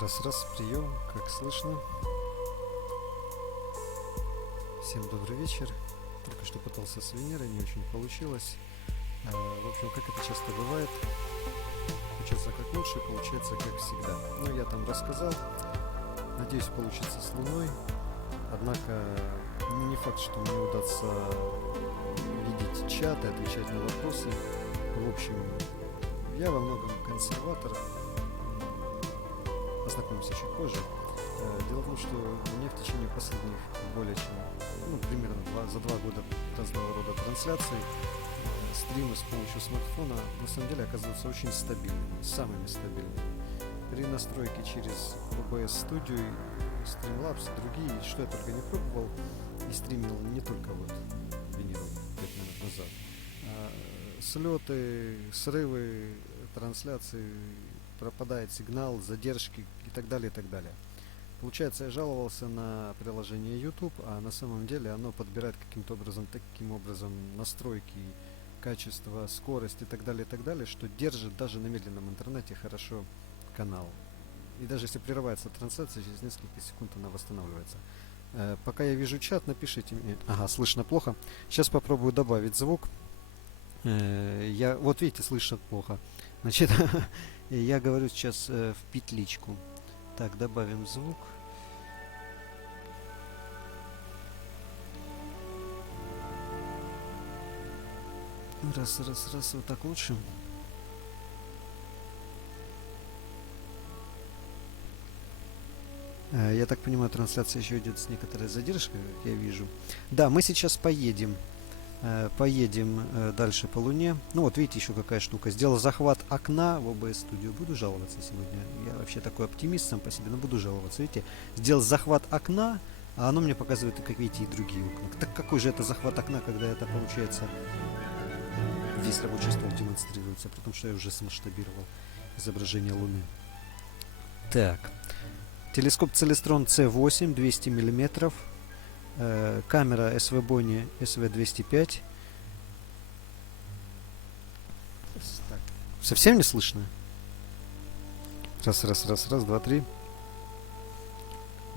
Раз-раз, прием, как слышно. Всем добрый вечер. Только что пытался с Венерой, не очень получилось. В общем, как это часто бывает, учиться как лучше, получается как всегда. Ну, я там рассказал. Надеюсь, получится с Луной. Однако, не факт, что мне удастся видеть чат и отвечать на вопросы. В общем, я во многом консерватор. Познакомимся чуть позже. Дело в том, что мне в течение последних более чем, примерно за 2 года разного рода трансляций стримы с помощью смартфона на самом деле оказываются очень стабильными, самыми стабильными. При настройке через OBS Studio, Streamlabs и другие, что я только не пробовал, и стримил не только вот Венеру 5 минут назад, слеты, срывы, трансляции, пропадает сигнал, задержки и так далее, и так далее. Получается, я жаловался на приложение YouTube, а на самом деле оно подбирает каким-то образом, таким образом настройки, качество, скорость и так далее, что держит даже на медленном интернете хорошо канал. И даже если прерывается трансляция, через несколько секунд она восстанавливается. Пока я вижу чат, напишите мне. Ага, слышно плохо. Сейчас попробую добавить звук. Вот видите, слышно плохо. Значит, я говорю сейчас в петличку. Так, добавим звук. Раз, вот так лучше. Я так понимаю, трансляция еще идет с некоторой задержкой, как я вижу. Да, мы сейчас поедем дальше по Луне. Ну вот видите, еще какая штука. Сделал захват окна в OBS Studio. Буду жаловаться сегодня. Я вообще такой оптимист сам по себе, но буду жаловаться. Видите, сделал захват окна, а оно мне показывает, как видите, и другие окна. Так какой же это захват окна, когда это получается весь рабочий стол демонстрируется, при том, что я уже смасштабировал изображение Луны. Так. Телескоп Целестрон C8 200 мм. Камера SW-Bony SV205. Так. Совсем не слышно? Раз, 2, 3.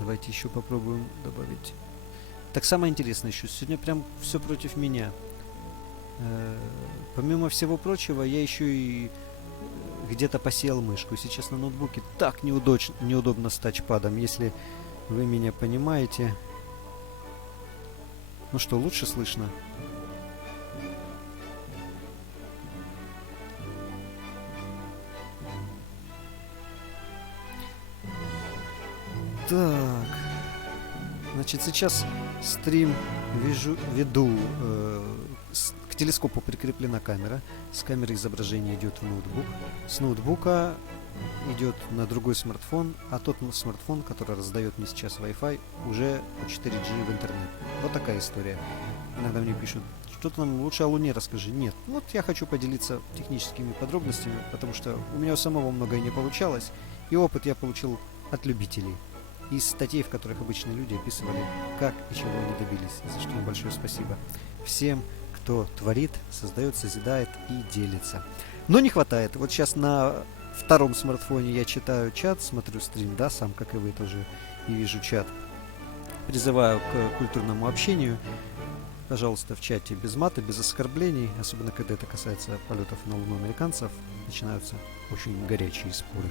Давайте еще попробуем добавить. Так, самое интересное еще. Сегодня прям все против меня. Помимо всего прочего, я еще и где-то посеял мышку. Сейчас на ноутбуке так неудобно с тачпадом, если вы меня понимаете. Ну что, лучше слышно? Так. Значит, сейчас стрим веду. К телескопу прикреплена камера. С камеры изображение идет в ноутбук. С ноутбука идет на другой смартфон, а тот смартфон, который раздает мне сейчас Wi-Fi, уже по 4G в интернет. Вот такая история. Иногда мне пишут, что-то нам лучше о Луне расскажи. Нет, вот я хочу поделиться техническими подробностями, потому что у меня у самого многое не получалось, и опыт я получил от любителей. Из статей, в которых обычные люди описывали, как и чего они добились. За что им большое спасибо. Всем, кто творит, создает, созидает и делится. Но не хватает. Вот сейчас на втором смартфоне я читаю чат, смотрю стрим, да, сам, как и вы тоже, и вижу чат. Призываю к культурному общению. Пожалуйста, в чате без мата, без оскорблений, особенно когда это касается полетов на Луну американцев, начинаются очень горячие споры.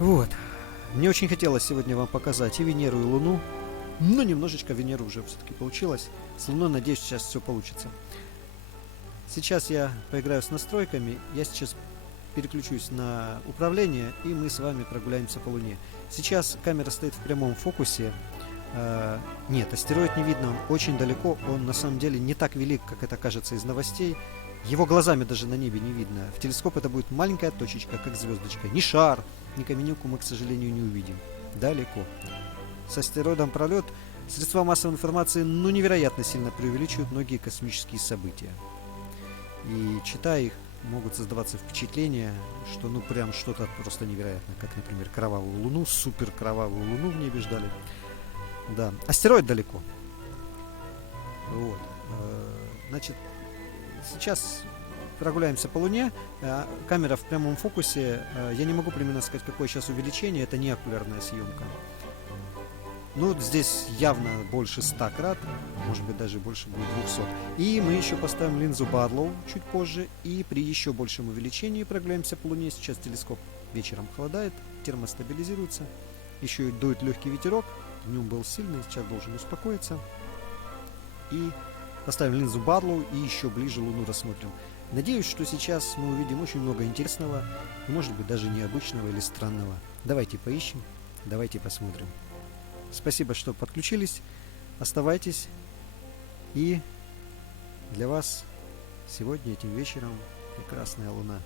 Вот. Мне очень хотелось сегодня вам показать и Венеру, и Луну. Но немножечко Венеру уже все-таки получилось. С Луной, надеюсь, сейчас все получится. Сейчас я поиграю с настройками. Я сейчас переключусь на управление, и мы с вами прогуляемся по Луне. Сейчас камера стоит в прямом фокусе. Нет, астероид не видно, он очень далеко. Он на самом деле не так велик, как это кажется из новостей. Его глазами даже на небе не видно. В телескоп это будет маленькая точечка, как звездочка. Ни шар, ни каменюку мы, к сожалению, не увидим. Далеко. С астероидом пролет средства массовой информации невероятно сильно преувеличивают многие космические события. И читая их, могут создаваться впечатления, что прям что-то просто невероятное. Как, например, кровавую Луну, супер кровавую Луну в небе ждали. Да, астероид далеко. Вот. Значит, сейчас прогуляемся по Луне. Камера в прямом фокусе. Я не могу примерно сказать, какое сейчас увеличение. Это не окулярная съемка. Ну, здесь явно больше 100 крат, может быть даже больше будет 200. И мы еще поставим линзу Барлоу чуть позже. И при еще большем увеличении прогуляемся по Луне. Сейчас телескоп вечером холодает, термостабилизируется. Еще и дует легкий ветерок. Днем был сильный, сейчас должен успокоиться. И поставим линзу Барлоу и еще ближе Луну рассмотрим. Надеюсь, что сейчас мы увидим очень много интересного, может быть даже необычного или странного. Давайте поищем, давайте посмотрим. Спасибо, что подключились. Оставайтесь. И для вас сегодня, этим вечером, прекрасная Луна.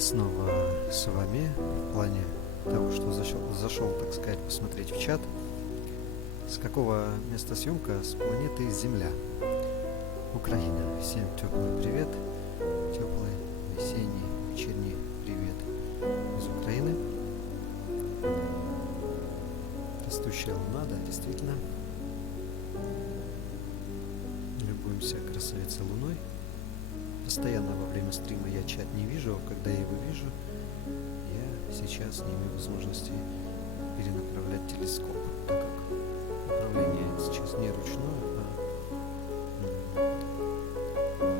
снова с вами в плане того, что зашел, так сказать, посмотреть в чат. С какого места съемка? С планеты Земля. Украина. Всем теплый привет. Теплый весенний вечерний привет из Украины. Растущая луна, да, действительно. Любуемся красавицей луной. Постоянно во время стрима я чат не вижу, а когда я его вижу, я сейчас не имею возможности перенаправлять телескоп, так как управление сейчас не ручное, а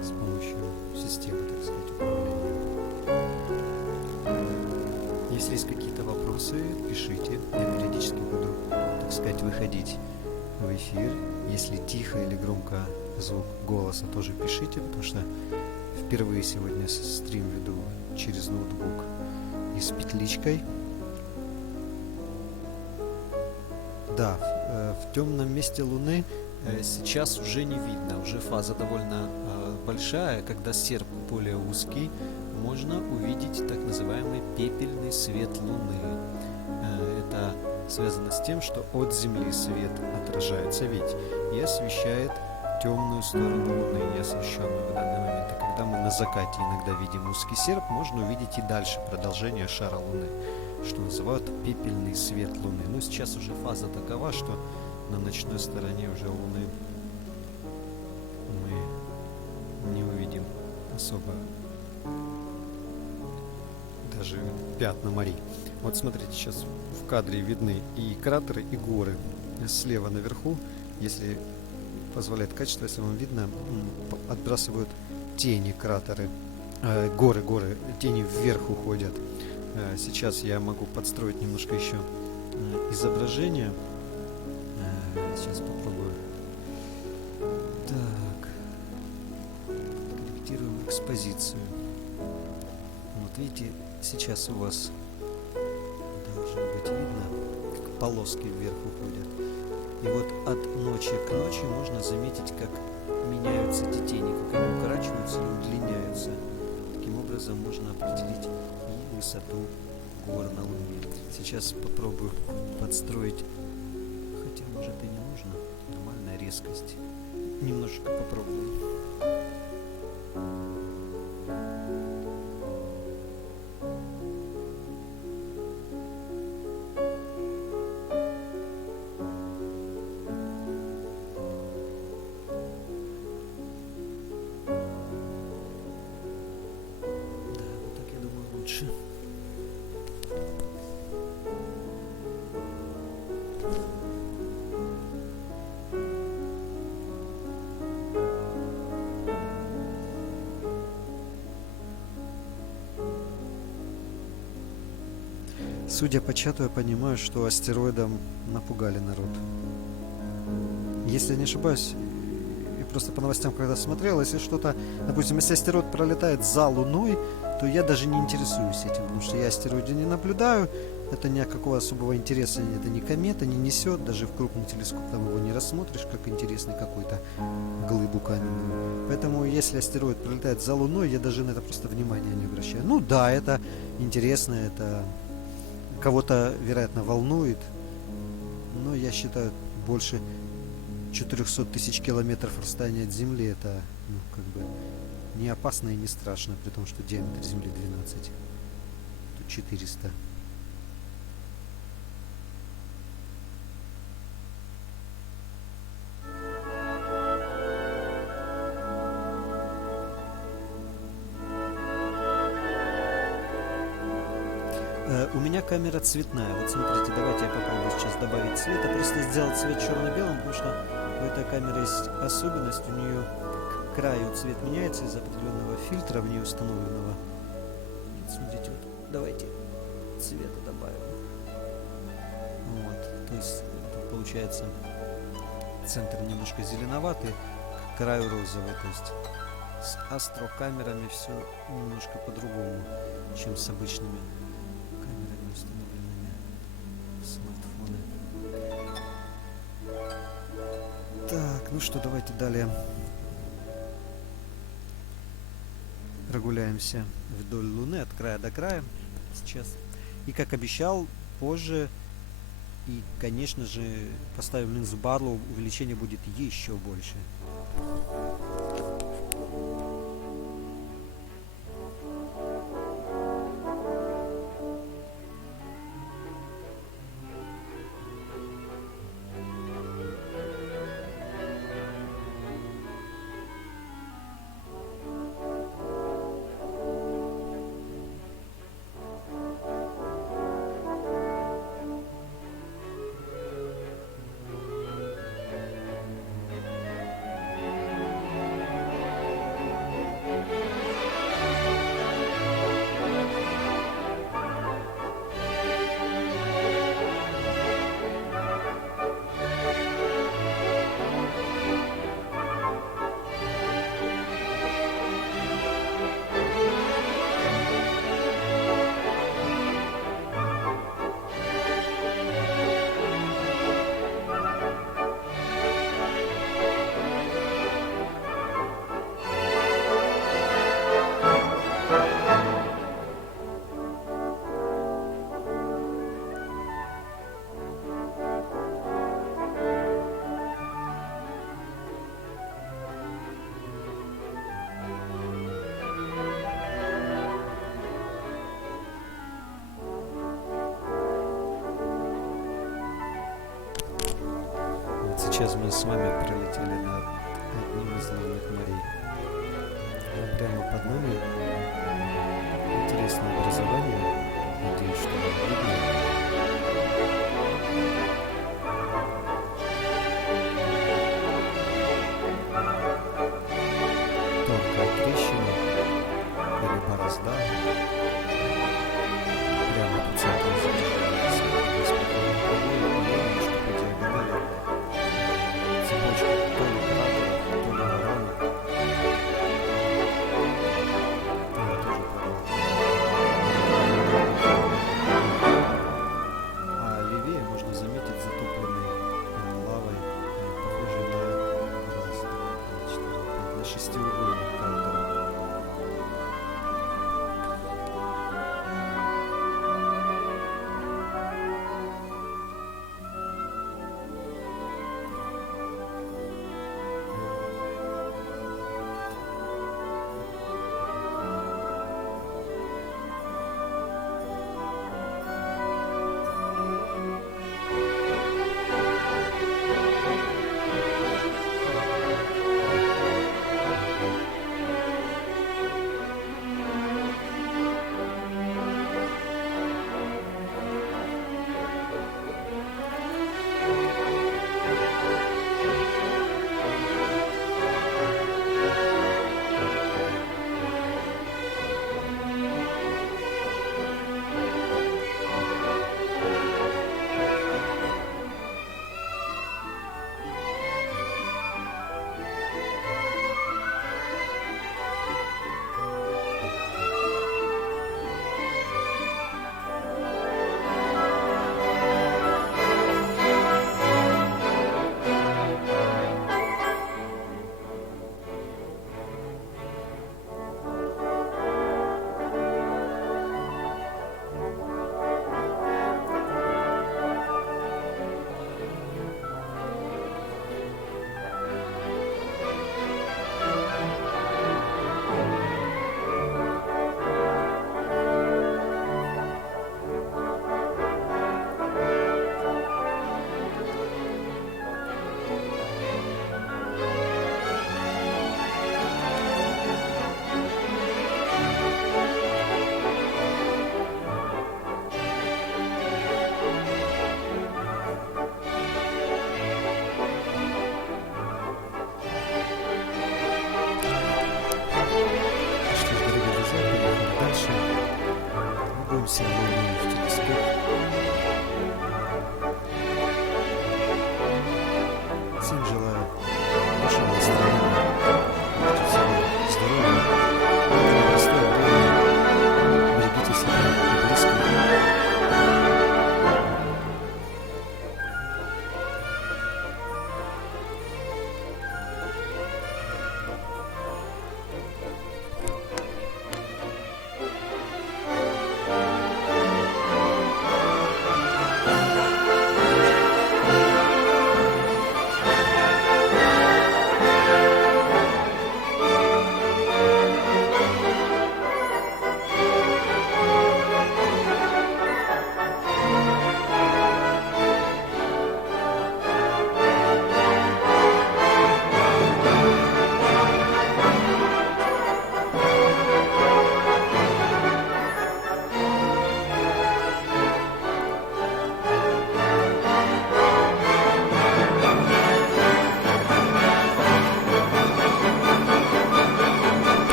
с помощью системы, так сказать, управления. Если есть какие-то вопросы, пишите. Я периодически буду, так сказать, выходить в эфир. Если тихо или громко звук голоса, тоже пишите, потому что впервые сегодня стрим веду через ноутбук и с петличкой. Да, в темном месте Луны сейчас уже не видно, уже фаза довольно большая, когда серп более узкий, можно увидеть так называемый пепельный свет Луны. Это связано с тем, что от Земли свет отражается ведь и освещает темную сторону Луны, неосвещенную в данный момент. И когда мы на закате иногда видим узкий серп, можно увидеть и дальше продолжение шара Луны, что называют пепельный свет Луны. Но сейчас уже фаза такова, что на ночной стороне уже Луны мы не увидим особо даже пятна морей. Вот смотрите, сейчас в кадре видны и кратеры, и горы. Слева наверху, если позволяет качество, если вам видно, отбрасывают тени кратеры, горы, тени вверх уходят. Сейчас я могу подстроить немножко еще изображение. Сейчас попробую. Так, корректируем экспозицию. Вот видите, сейчас у вас должно быть видно, как полоски вверх уходят. И вот от ночи к ночи можно заметить, как меняются эти тени, как они укорачиваются и удлиняются. Таким образом можно определить и высоту гор на Луне. Сейчас попробую подстроить, хотя может и не нужно, нормальная резкость. Немножечко попробую. Судя по чату, я понимаю, что астероидом напугали народ. Если я не ошибаюсь, и просто по новостям когда смотрел, если что-то, допустим, если астероид пролетает за Луной, то я даже не интересуюсь этим, потому что я астероиды не наблюдаю, это никакого особого интереса, это не комета, не несет, даже в крупный телескоп там его не рассмотришь, как интересный какой-то глыбу каменную. Поэтому, если астероид пролетает за Луной, я даже на это просто внимания не обращаю. Ну да, это интересно, это кого-то, вероятно, волнует, но я считаю, больше 400 тысяч километров расстояния от Земли это, ну, как бы не опасно и не страшно, при том, что диаметр Земли 12, тут 400. У меня камера цветная. Вот смотрите, давайте я попробую сейчас добавить цвета. Просто сделать цвет черно-белым, потому что у этой камеры есть особенность. У нее к краю цвет меняется из определенного фильтра в ней установленного. Вот, смотрите, вот, давайте цвета добавим. Вот, то есть тут получается центр немножко зеленоватый, к краю розовый. То есть с астрокамерами все немножко по-другому, чем с обычными камерами, установленными в смартфоны. Так, ну что, давайте далее прогуляемся вдоль Луны от края до края сейчас. И как обещал, позже и, конечно же, поставим линзу Барлоу, увеличение будет еще больше. Сейчас мы с вами пролетели над одним из лунных морей. А прямо под нами интересное образование. Надеюсь, что вам видно. Тонкая трещина или борозда. Прямо по центру задерживается беспокойный полей, и видно, что по диагонали цепочка то ли кратеров, то ли воронок. Там тоже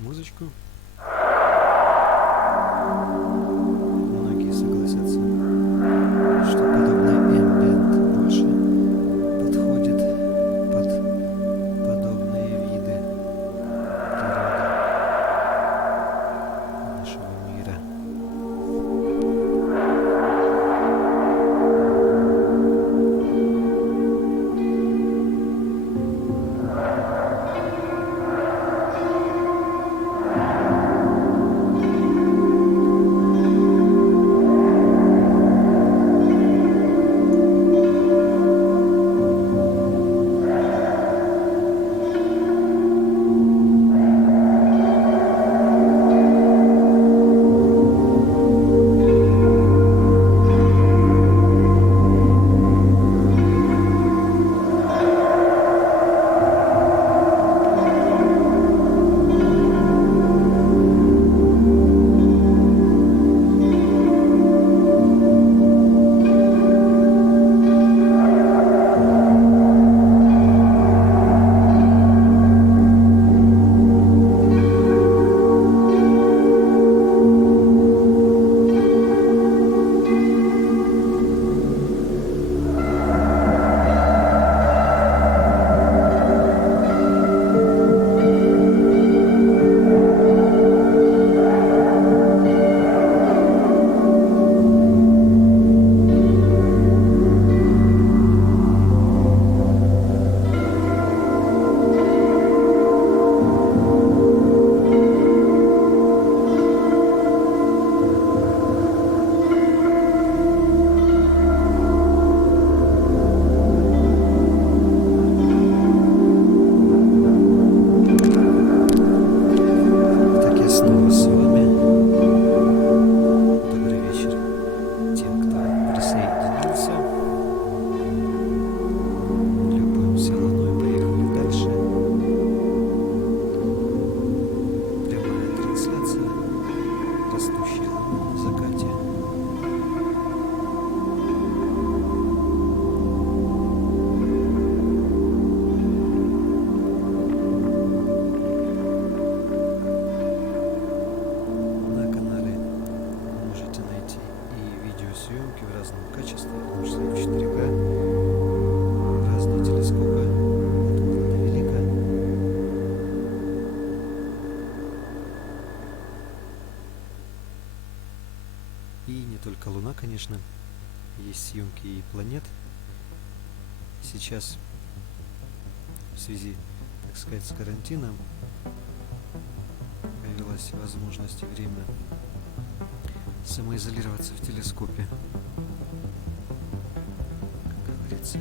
музычку. Многие согласятся, что подобный ambient больше подходит под подобные виды природы нашего мира. Так я снова с вами. Добрый вечер тем, кто присоединился. Любуемся луной, поехали дальше. Прямая трансляция растущей луны в закате. На канале вы можете найти и видеосъемки в разном качестве, в том числе и в 4К, разные телескопы. Это планета велика. И не только Луна, конечно. Есть съемки и планет. Сейчас в связи, так сказать, с карантином появилась возможность и время самоизолироваться в телескопе, как говорится.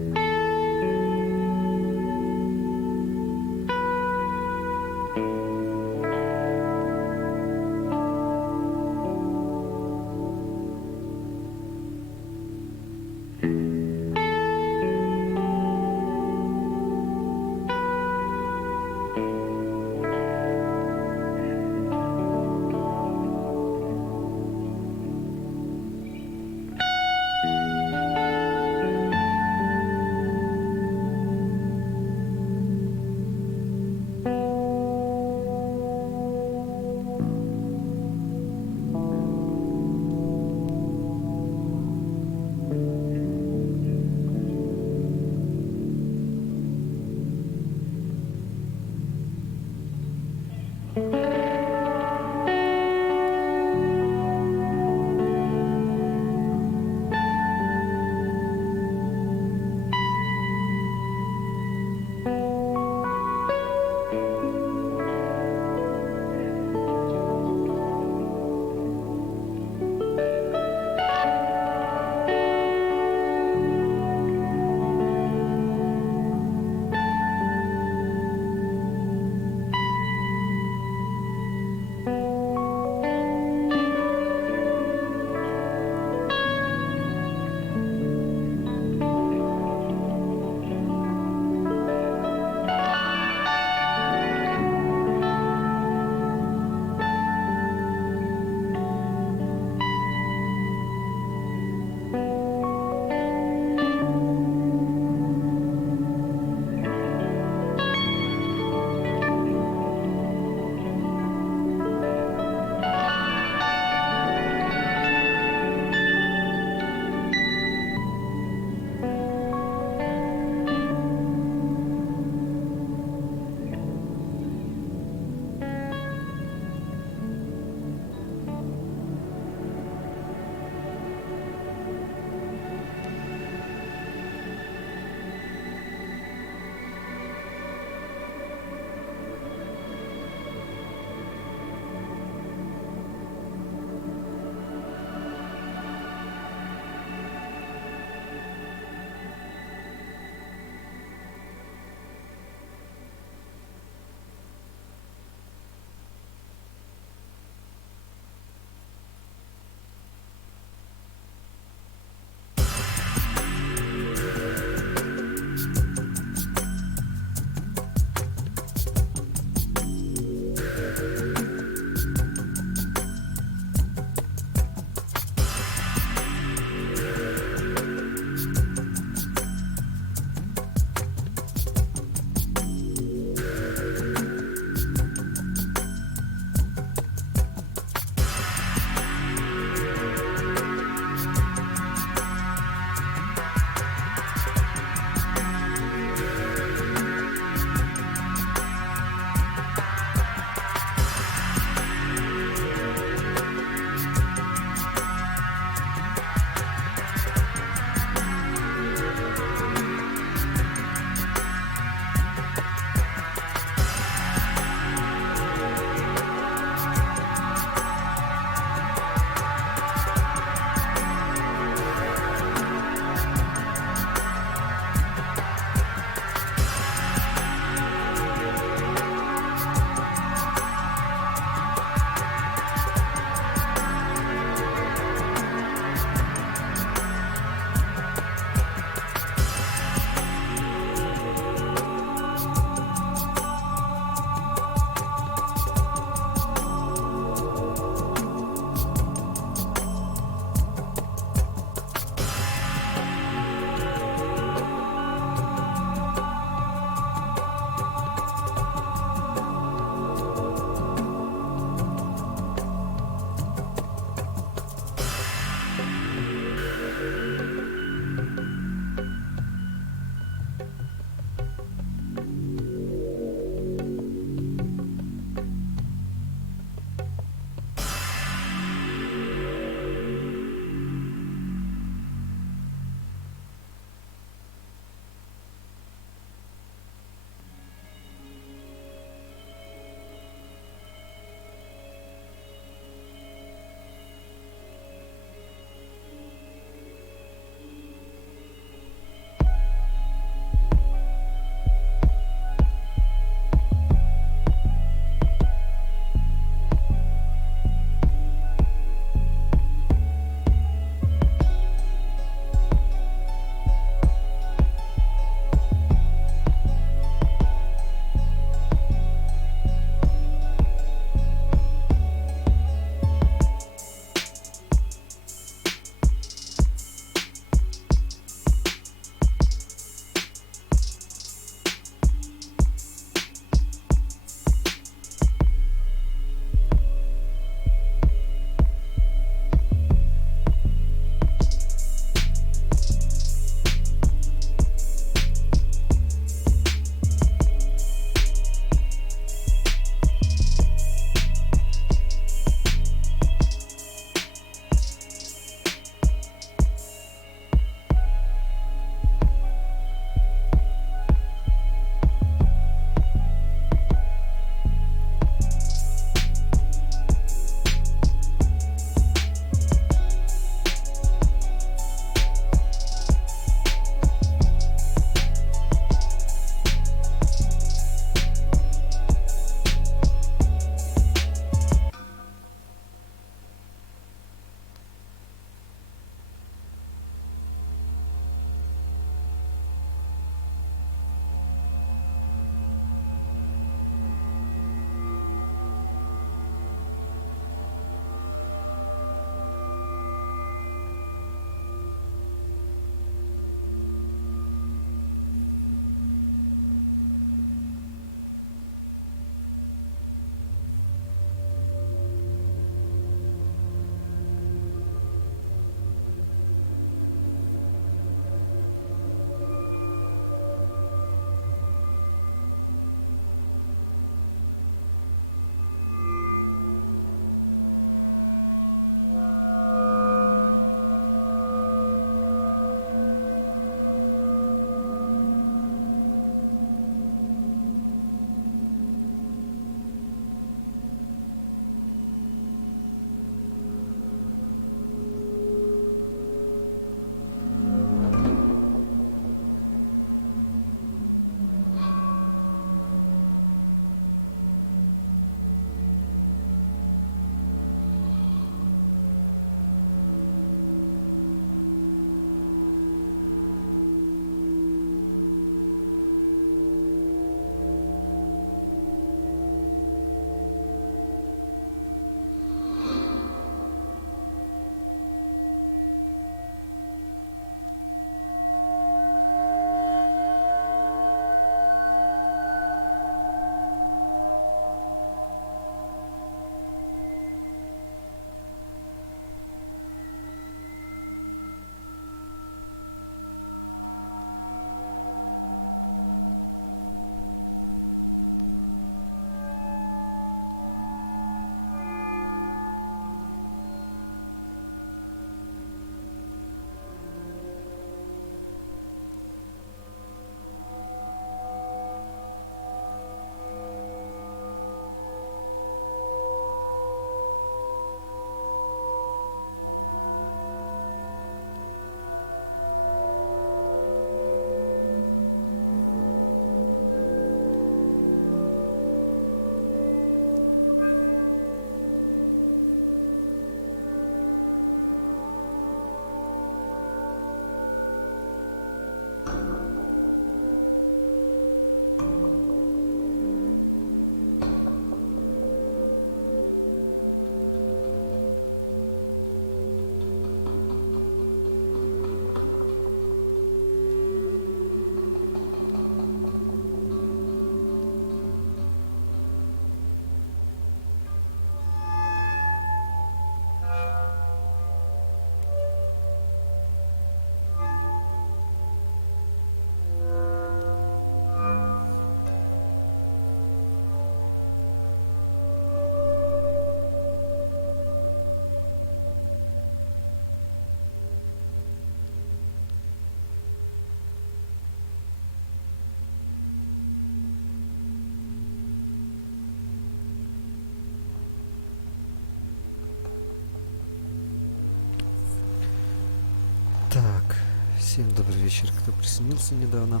Так, всем добрый вечер, кто присоединился недавно.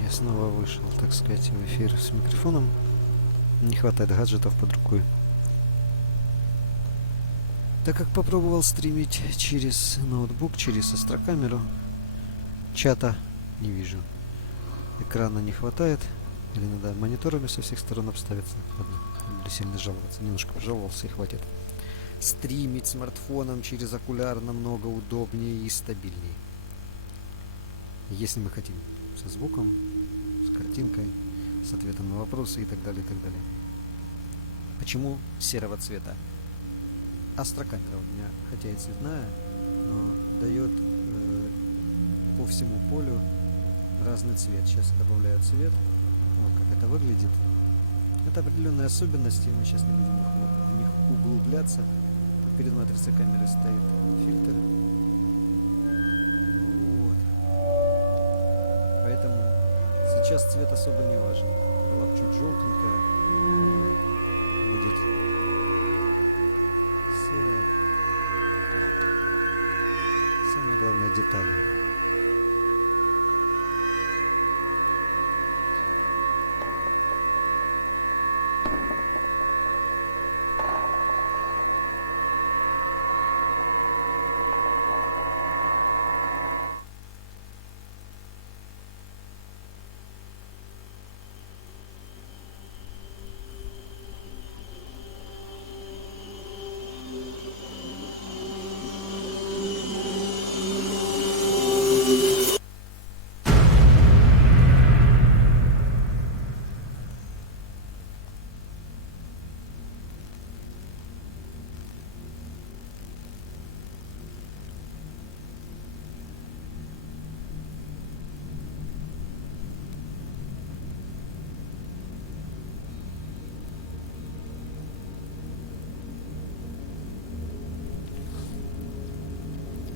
Я снова вышел, так сказать, в эфир с микрофоном. Не хватает гаджетов под рукой. Так как попробовал стримить через ноутбук, через острокамеру, чата не вижу. Экрана не хватает. Или надо мониторами со всех сторон обставиться. Ладно, буду сильно жаловаться. Немножко пожаловался и хватит. Стримить смартфоном через окуляр намного удобнее и стабильнее. Если мы хотим со звуком, с картинкой, с ответом на вопросы и так далее, и так далее. Почему серого цвета? Астрокамера у меня, хотя и цветная, но дает по всему полю разный цвет. Сейчас добавляю цвет. Вот как это выглядит. Это определенные особенности, мы сейчас не будем в них углубляться. Перед матрицей камеры стоит фильтр. Вот. Поэтому сейчас цвет особо не важен. Была бы чуть желтенькая, будет серая. Самое главное — детали.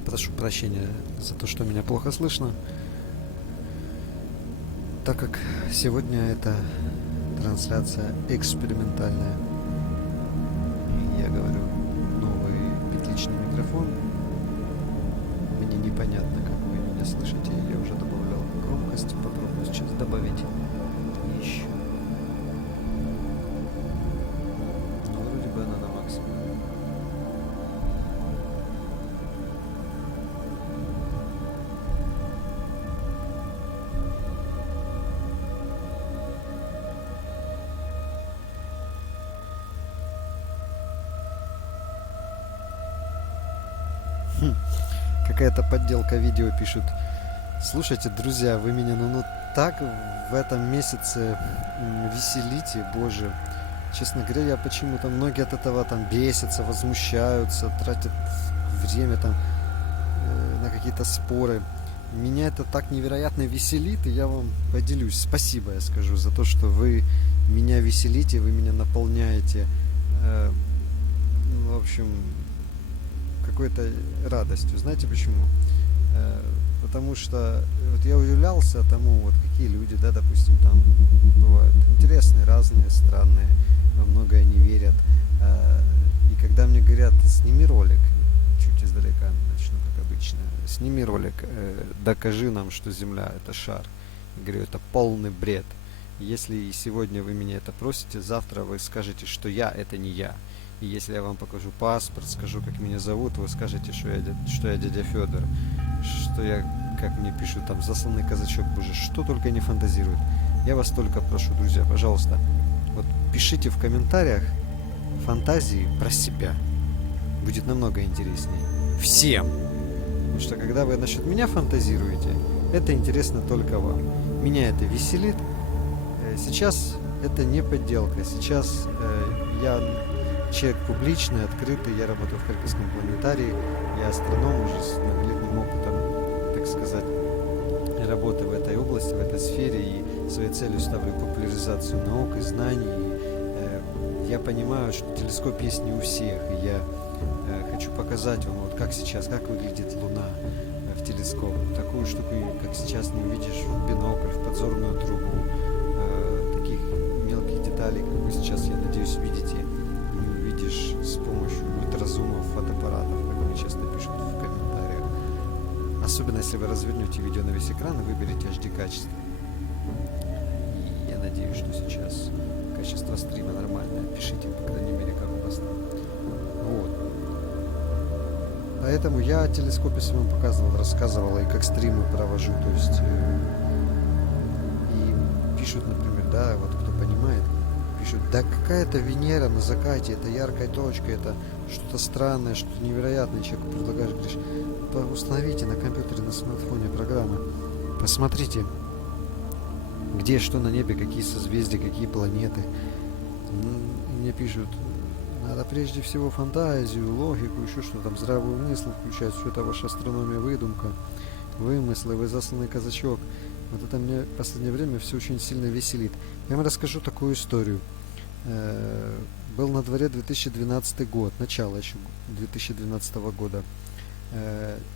Прошу прощения за то, что меня плохо слышно, так как сегодня это трансляция экспериментальная. Я говорю, новый петличный микрофон. Мне непонятно, как вы меня слышите. Я уже добавлял громкость. Попробую сейчас добавить еще. Но вроде бы она на максимуме. Какая-то подделка видео пишут. Слушайте, друзья, вы меня ну так в этом месяце веселите, боже. Честно говоря, я почему-то многие от этого там бесятся, возмущаются, тратят время там на какие-то споры. Меня это так невероятно веселит, и я вам поделюсь. Спасибо, я скажу, за то, что вы меня веселите, вы меня наполняете, в общем, какой-то радостью. Знаете почему? Потому что вот я удивлялся тому, вот какие люди, да, допустим, там бывают интересные, разные, странные, во многое не верят. И когда мне говорят, сними ролик, чуть издалека начну, как обычно, сними ролик, докажи нам, что Земля — это шар. Я говорю, это полный бред. Если и сегодня вы меня это просите, завтра вы скажете, что я — это не я. И если я вам покажу паспорт, скажу, как меня зовут, вы скажете, что я дядя Федор, что я, как мне пишут, там, засланный казачок, боже, что только не фантазируют. Я вас только прошу, друзья, пожалуйста, вот пишите в комментариях фантазии про себя. Будет намного интереснее. Всем! Потому что когда вы насчет меня фантазируете, это интересно только вам. Меня это веселит. Сейчас это не подделка. Сейчас я человек публичный, открытый, я работаю в Харьковском планетарии, я астроном уже с многолетним опытом, так сказать, работы в этой области, в этой сфере, и своей целью ставлю популяризацию наук и знаний. И я понимаю, что телескоп есть не у всех, и я хочу показать вам, вот как сейчас, как выглядит Луна в телескоп. Такую штуку, как сейчас, не увидишь в бинокль, в подзорную трубу. Таких мелких деталей, как вы сейчас, я надеюсь, видите, с помощью особенно если вы развернете видео на весь экран и выберете HD качество. И я надеюсь, что сейчас качество стрима нормальное. Пишите, по крайней мере, как у вас там. Вот. Поэтому я о телескопе своем показывал, рассказывал, и как стримы провожу. То есть и пишут, например, да, вот кто понимает, пишут, да какая-то Венера на закате, это яркая точка, это что-то странное, что-то невероятное. Человеку предлагаешь, говоришь, установите на компьютере, на смартфоне программы, посмотрите, где что на небе, какие созвездия, какие планеты. И мне пишут, надо прежде всего фантазию, логику, еще что там, здравый смысл включать, все это ваша астрономия, выдумка, вымыслы, вы засланный казачок. Вот это мне в последнее время все очень сильно веселит. Я вам расскажу такую историю. Был на дворе 2012 год, начало еще 2012 года.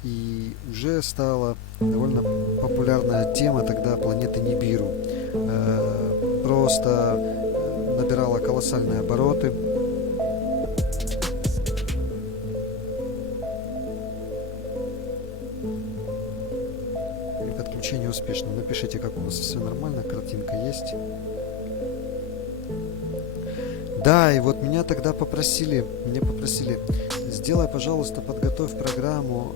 И уже стала довольно популярная тема тогда планеты Нибиру. Просто набирала колоссальные обороты. И подключение успешно. Напишите, как у вас все нормально, картинка есть. Да, и вот меня тогда попросили, сделай, пожалуйста, подготовь программу.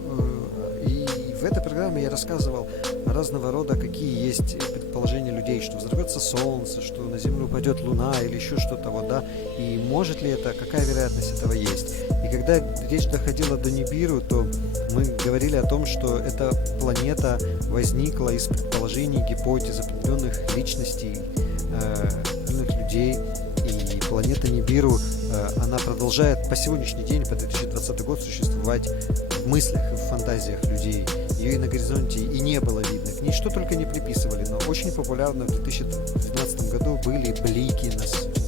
И в этой программе я рассказывал разного рода, какие есть предположения людей, что взорвется Солнце, что на Землю упадет Луна или еще что-то, вот, да, и может ли это, какая вероятность этого есть. И когда речь доходила до Нибиру, то мы говорили о том, что эта планета возникла из предположений, гипотез определенных личностей, определенных людей. И планета Нибиру, она продолжает по сегодняшний день, по 2020 год, существовать в мыслях и в фантазиях людей. Ее и на горизонте и не было видно. К ней что только не приписывали, но очень популярно в 2012 году были блики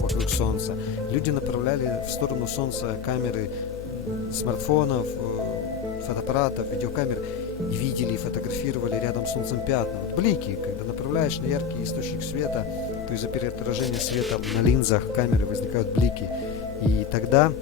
вокруг Солнца. Люди направляли в сторону Солнца камеры смартфонов, фотоаппаратов, видеокамер и видели, и фотографировали рядом с Солнцем пятна. Вот блики, когда направляешь на яркий источник света, то из-за переотражения света на линзах камеры возникают блики. И тогда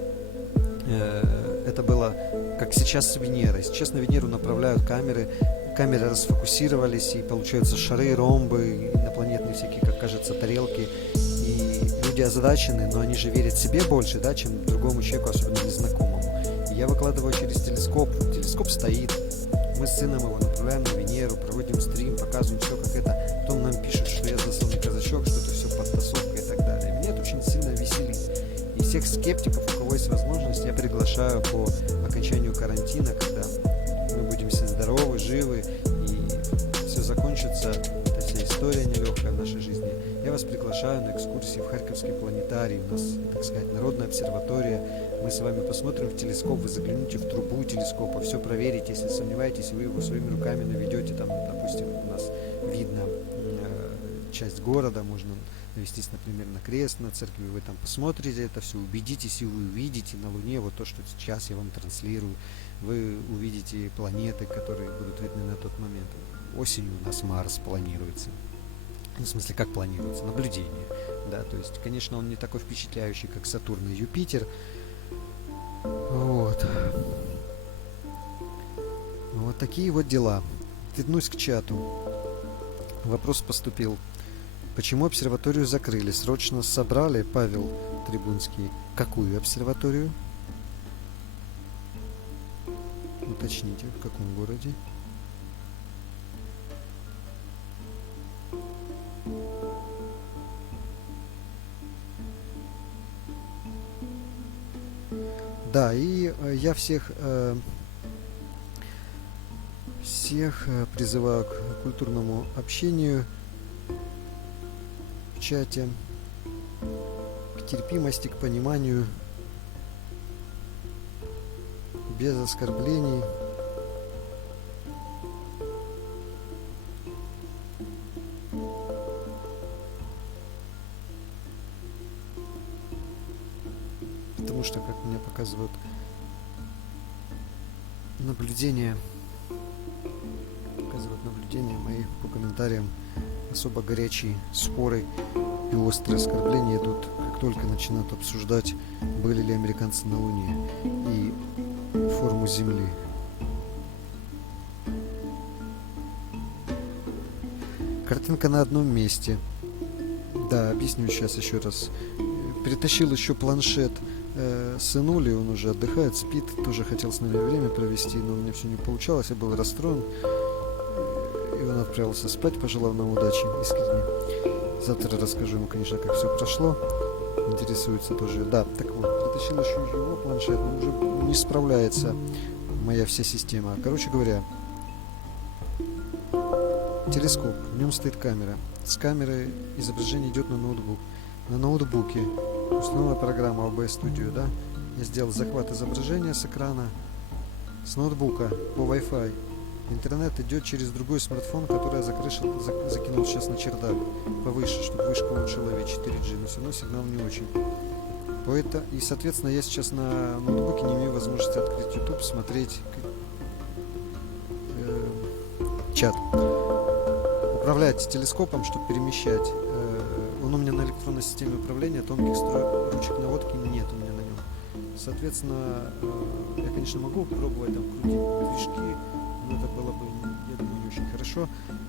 это было как сейчас с Венерой. Сейчас на Венеру направляют камеры расфокусировались, и получаются шары, ромбы, инопланетные всякие, как кажется, тарелки. И люди озадачены, но они же верят себе больше, да, чем другому человеку, особенно незнакомому. И я выкладываю через телескоп. Телескоп стоит. Мы с сыном его направляем на Венеру, проводим стрим, показываем все, как это. Потом нам пишут, что я засланный казачок, что это все подтасовка и так далее. Меня это очень сильно веселит. И всех скептиков, у кого есть возможность, я приглашаю по окончанию карантина, когда мы будем все здоровы, живы, и все закончится, эта вся история нелегкая в нашей жизни. Я вас приглашаю на экскурсии в Харьковский планетарий. У нас, так сказать, народная обсерватория. Мы с вами посмотрим в телескоп, вы загляните в трубу телескопа, все проверите. Если сомневаетесь, вы его своими руками наведете. Там, допустим, у нас видно часть города, можно навестись, например, на крест, на церкви, вы там посмотрите это все, убедитесь, и вы увидите на Луне вот то, что сейчас я вам транслирую. Вы увидите планеты, которые будут видны на тот момент. Осенью у нас Марс планируется. В смысле, как планируется? Наблюдение. Да, то есть, конечно, он не такой впечатляющий, как Сатурн и Юпитер. Вот. Вот такие вот дела. Вернусь к чату. Вопрос поступил. Почему обсерваторию закрыли? Срочно собрали, Павел Трибунский. Какую обсерваторию? Уточните, в каком городе? Да, и я всех призываю к культурному общению в чате, к терпимости, к пониманию, без оскорблений. Потому что, как мне показывают наблюдения мои по комментариям, особо горячие споры и острые оскорбления идут, как только начинают обсуждать, были ли американцы на Луне и форму Земли. Картинка на одном месте. Да, объясню сейчас еще раз. Перетащил еще планшет сынули, он уже отдыхает, спит. Тоже хотел с нами время провести, но у меня все не получалось, я был расстроен. И он отправился спать, пожелав нам удачи искренне. Завтра расскажу ему, конечно, как все прошло. Интересуется тоже. Да, так вот, притащил еще его планшет, но уже не справляется моя вся система. Короче говоря, телескоп, в нем стоит камера. С камеры изображение идет на ноутбук. На ноутбуке установлена программа OBS Studio, да? Я сделал захват изображения с экрана, с ноутбука по Wi-Fi. Интернет идет через другой смартфон, который я закинул сейчас на чердак повыше, чтобы вышка лучше ловить 4G, но все равно сигнал не очень. И, соответственно, я сейчас на ноутбуке не имею возможности открыть YouTube, смотреть чат. Управлять телескопом, чтобы перемещать. Он у меня на электронной системе управления, тонких ручек наводки нет у меня на нем. Соответственно, я, конечно, могу пробовать там крутить движки, но это было бы, я думаю, не очень хорошо.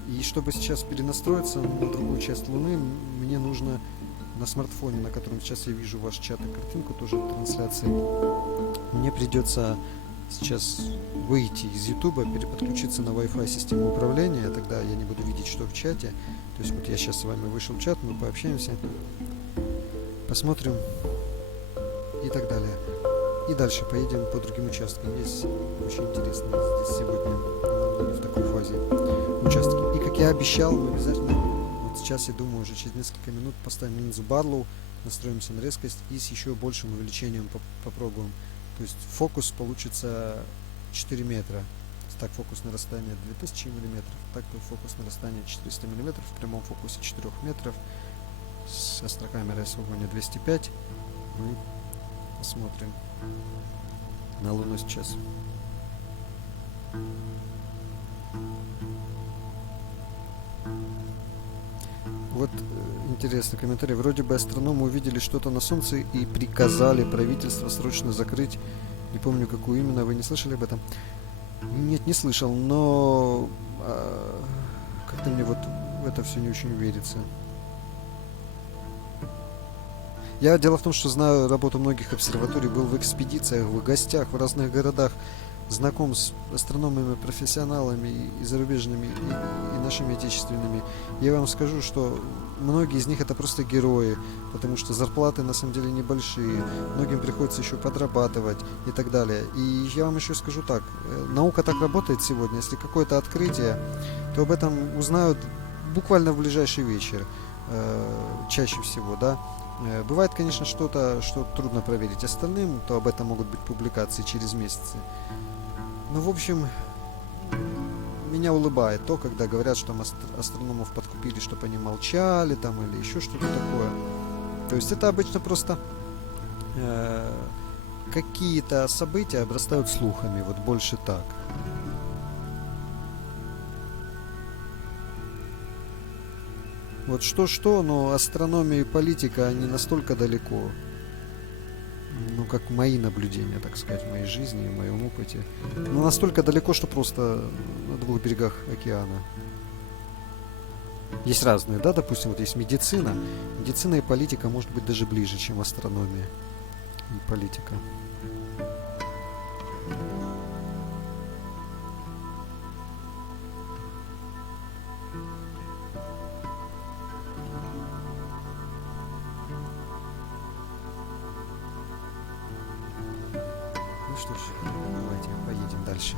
И чтобы сейчас перенастроиться на другую часть Луны, мне нужно на смартфоне, на котором сейчас я вижу ваш чат и картинку, тоже в трансляции, мне придется сейчас выйти из YouTube, переподключиться на Wi-Fi систему управления, тогда я не буду видеть, что в чате. То есть вот я сейчас с вами вышел в чат, мы пообщаемся, посмотрим и так далее. И дальше поедем по другим участкам. Есть очень интересные здесь сегодня в такой фазе участки. И как я обещал, мы обязательно, вот сейчас я думаю, уже через несколько минут поставим линзу Барлоу, настроимся на резкость и с еще большим увеличением попробуем. То есть фокус получится 4 метра. Так, фокус на расстояние 2000 мм, так фокус на расстояние 400 мм, в прямом фокусе 4 метров, с астрокамерой Sogony 205. Мы посмотрим на Луну сейчас. Вот интересный комментарий. Вроде бы астрономы увидели что-то на Солнце и приказали правительству срочно закрыть. Не помню, какую именно. Вы не слышали об этом? Нет, не слышал, но как-то мне вот в это все не очень верится. Я дело в том, что знаю работу многих обсерваторий, был в экспедициях, в гостях в разных городах, знаком с астрономами, профессионалами и зарубежными, и нашими отечественными. Я вам скажу, что многие из них это просто герои, потому что зарплаты на самом деле небольшие, многим приходится еще подрабатывать и так далее. И я вам еще скажу так, наука так работает сегодня, если какое-то открытие, то об этом узнают буквально в ближайший вечер, чаще всего, да. Бывает, конечно, что-то, что трудно проверить остальным, то об этом могут быть публикации через месяцы. Ну, в общем, меня улыбает то, когда говорят, что астрономов подкупили, чтобы они молчали там или еще что-то такое. То есть это обычно просто какие-то события обрастают слухами, вот больше так. Вот что-что, но астрономия и политика, они настолько далеко, ну, как мои наблюдения, так сказать, в моей жизни, в моем опыте. Но настолько далеко, что просто на двух берегах океана. Есть разные, да, допустим, вот есть медицина. Медицина и политика может быть даже ближе, чем астрономия и политика. Ну что ж, давайте поедем дальше.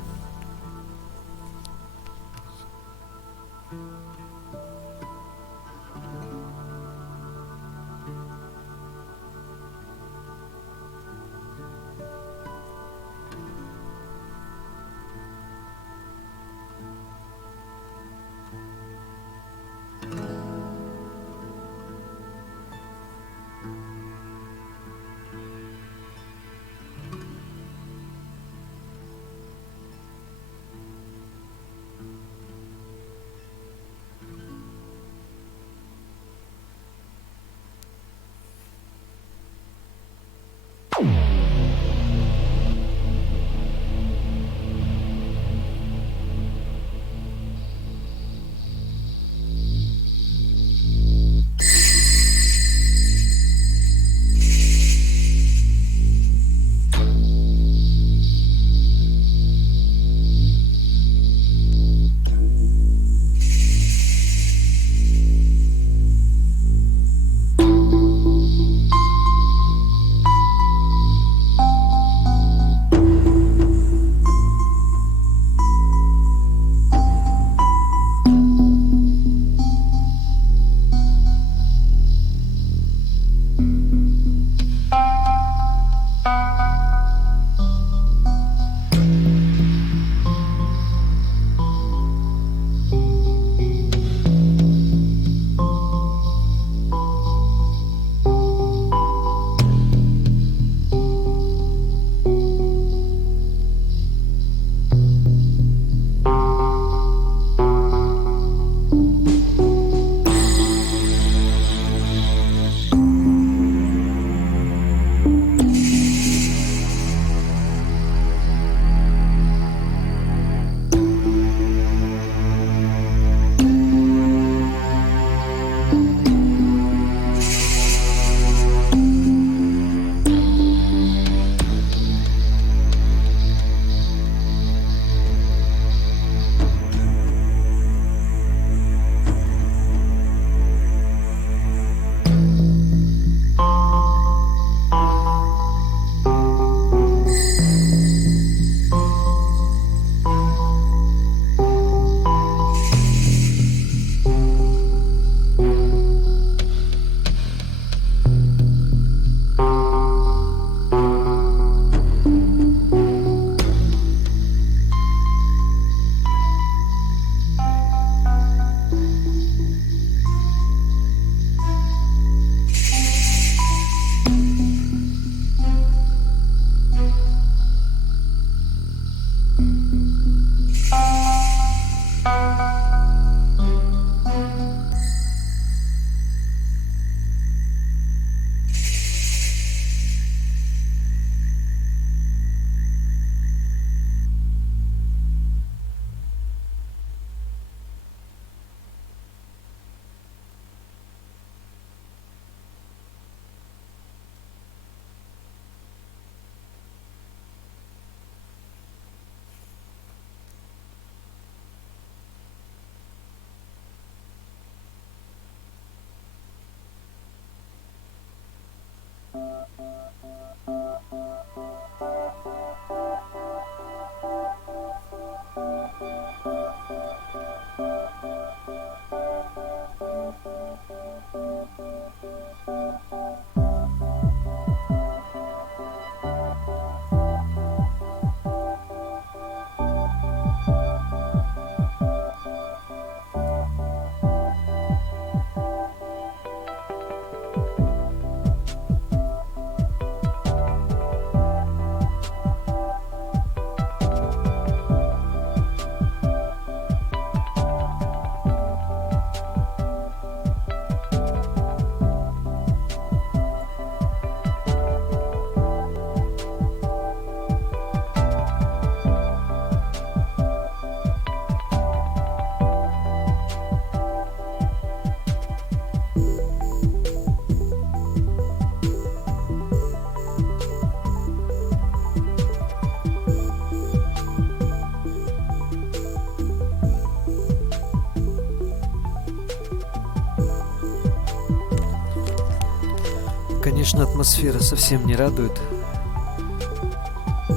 Конечно, атмосфера совсем не радует.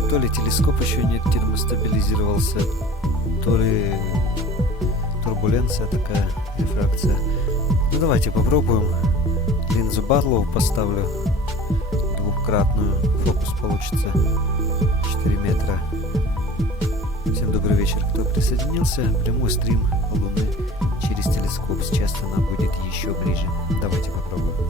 То ли телескоп еще не термостабилизировался, то ли турбуленция такая, рефракция. Ну давайте попробуем. Линзу Барлоу поставлю двухкратную. Фокус получится 4 метра. Всем добрый вечер, кто присоединился. Прямой стрим Луны через телескоп. Сейчас она будет еще ближе. Давайте попробуем.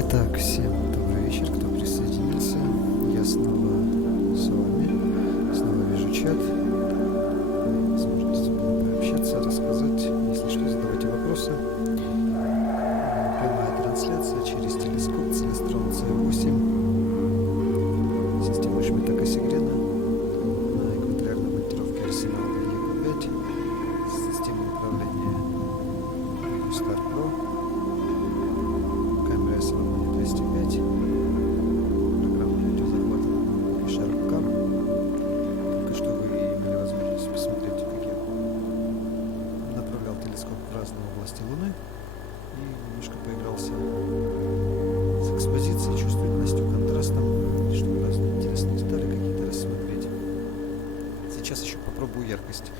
Итак, всем добрый вечер, кто присоединился. Я снова с вами. Снова вижу чат. Сможете со мной пообщаться, рассказать. Если что, задавайте вопросы. Прямая трансляция через телескоп Целестрон C8. Система Шмидта Кассигрена на экваториальной монтировке Арсенал Eco 5. Система управления Star Pro. Камера Sony 205. Программа видеозахвата Sharp. Только что вы имели возможность посмотреть, как я направлял телескоп в разные области Луны и немножко поигрался с экспозицией, чувствительностью, контрастом, чтобы разные интересные детали какие-то рассмотреть. Сейчас еще попробую яркость.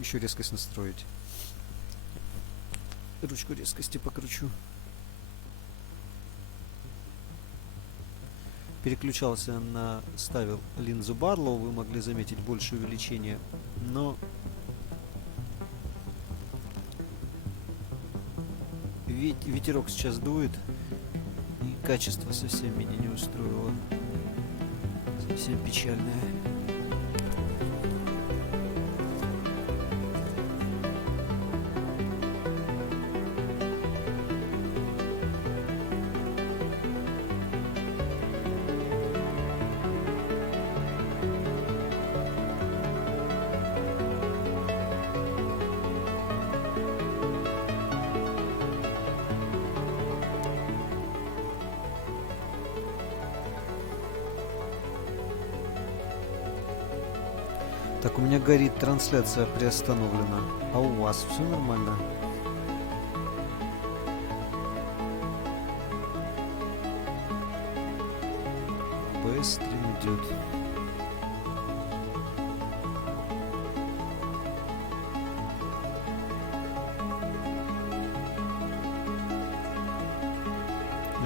Еще резкость настроить. Ручку резкости покручу. Переключался ставил линзу Барлоу, вы могли заметить большее увеличение, но ветерок сейчас дует, и качество совсем меня не устроило. Совсем печальное. Так, у меня горит трансляция приостановлена. А у вас все нормально? ОБС стрим идет.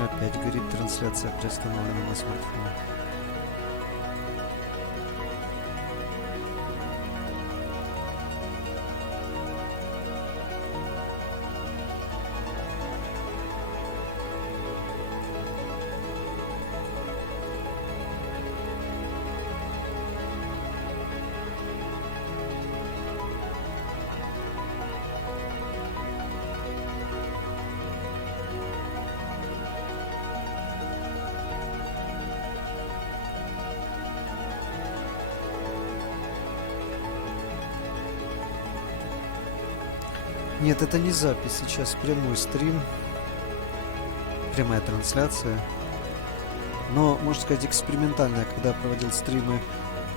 Опять горит трансляция приостановлена на смартфоне. Нет, это не запись, сейчас прямой стрим, прямая трансляция. Но, можно сказать, экспериментальная, когда я проводил стримы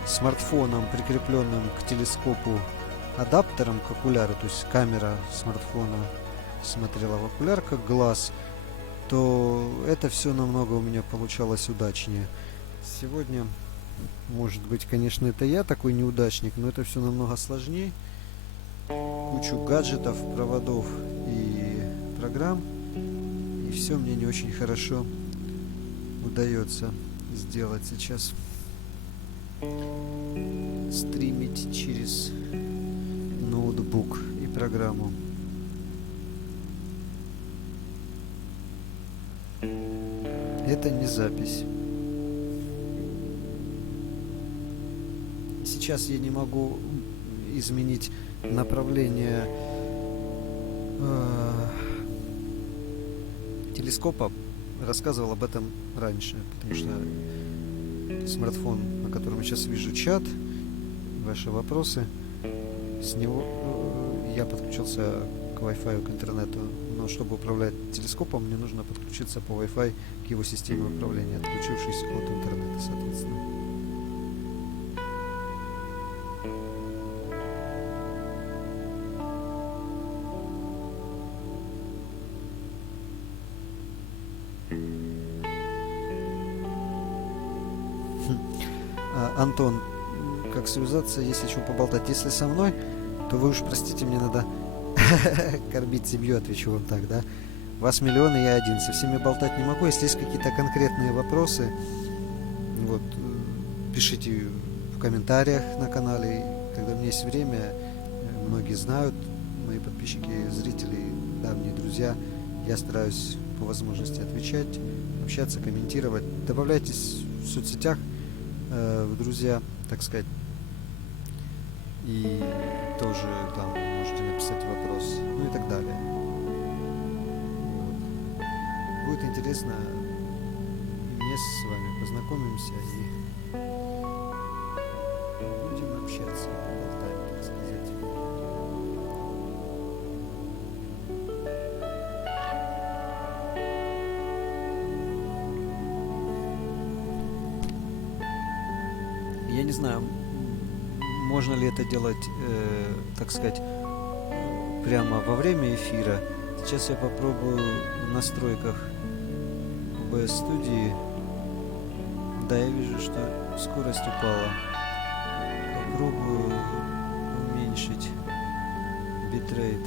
смартфоном, прикрепленным к телескопу адаптером к окуляру, то есть камера смартфона смотрела в окуляр как глаз, то это все намного у меня получалось удачнее. Сегодня, может быть, конечно, это я такой неудачник, но это все намного сложнее. Кучу гаджетов, проводов и программ, и все мне не очень хорошо удается сделать сейчас. Стримить через ноутбук и программу. Это не запись. Сейчас я не могу изменить направление телескопа. Рассказывал об этом раньше, потому что смартфон, на котором я сейчас вижу чат, ваши вопросы, с него я подключился к Wi-Fi, к интернету, но чтобы управлять телескопом, мне нужно подключиться по Wi-Fi к его системе управления, отключившись от интернета, соответственно. Антон, как связаться, есть о чем поболтать? Если со мной, то вы уж простите, мне надо кормить семью, отвечу вам так, да? Вас миллион, и я один. Со всеми болтать не могу. Если есть какие-то конкретные вопросы, вот, пишите в комментариях на канале. Когда у меня есть время, многие знают, мои подписчики, зрители, давние друзья, я стараюсь по возможности отвечать, общаться, комментировать. Добавляйтесь в соцсетях, в друзья, так сказать. И тоже там можете написать вопрос, ну и так далее. Вот. Будет интересно, и мне с вами познакомимся и будем общаться, поболтаем, так сказать. Я не знаю, можно ли это делать, так сказать, прямо во время эфира. Сейчас я попробую в настройках OBS студии. Да, я вижу, что скорость упала. Попробую уменьшить битрейт.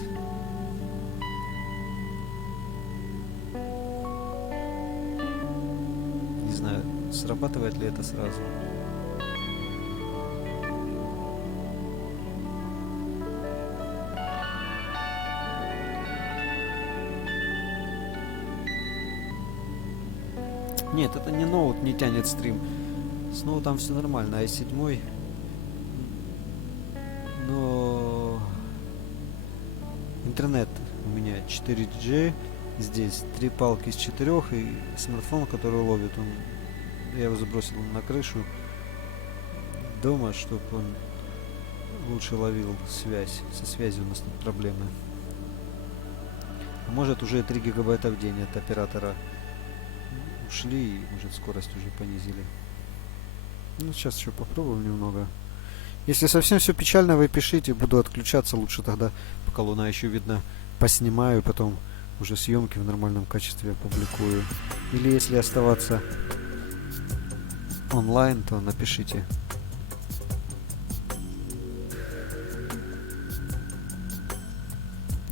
Не знаю, срабатывает ли это сразу. Нет, это не ноут не тянет стрим. С ноутом все нормально, i7. Но интернет у меня 4G. Здесь 3 палки из 4, и смартфон, который ловит, я его забросил на крышу дома, чтобы он лучше ловил связь. Со связью у нас тут проблемы. А может, уже 3 гигабайта в день от оператора ушли, и может скорость уже понизили. Ну, сейчас еще попробуем немного. Если совсем все печально, вы пишите, буду отключаться лучше тогда, пока луна еще видно, поснимаю, потом уже съемки в нормальном качестве опубликую. Или если оставаться онлайн, то напишите.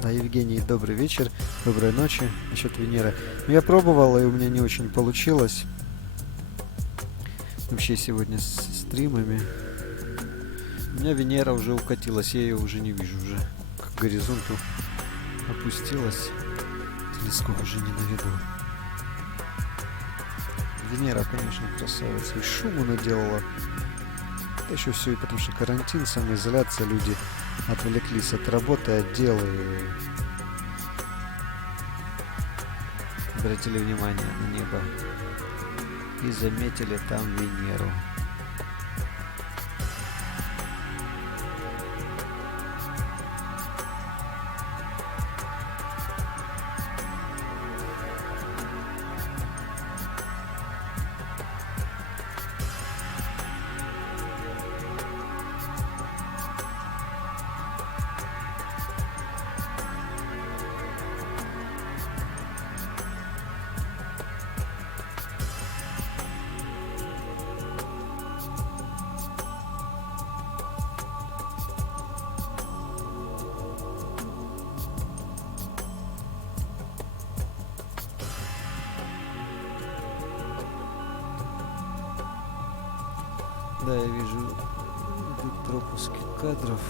Да, Евгений, добрый вечер, доброй ночи. Насчет Венеры. Я пробовал, и у меня не очень получилось. Вообще сегодня с стримами. У меня Венера уже укатилась, я ее уже не вижу, уже к горизонту опустилась. Телескоп уже не на виду. Венера, конечно, красавица. И шуму наделала. Это еще все и потому, что карантин, самоизоляция, люди отвлеклись от работы, от дел и обратили внимание на небо и заметили там Венеру. Да, я вижу, идут пропуски кадров.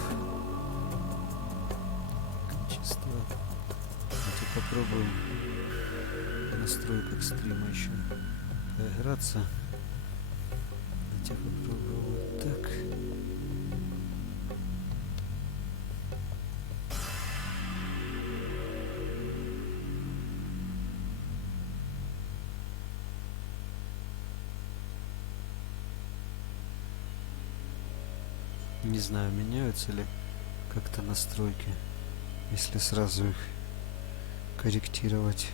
Качество. Давайте попробуем в настройках стрима еще поиграться. Давайте попробуем вот так. Не знаю, меняются ли как-то настройки, если сразу их корректировать.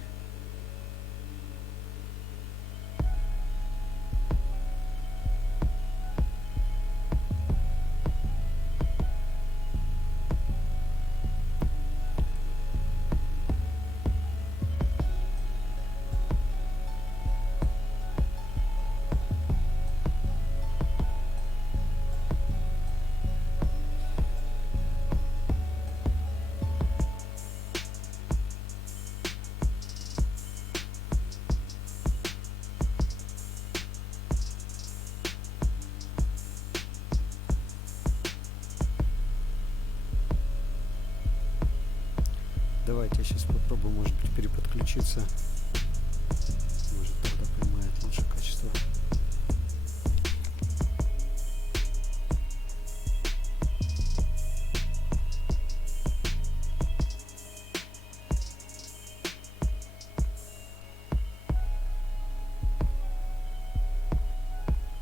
Давайте я сейчас попробую, может быть, переподключиться.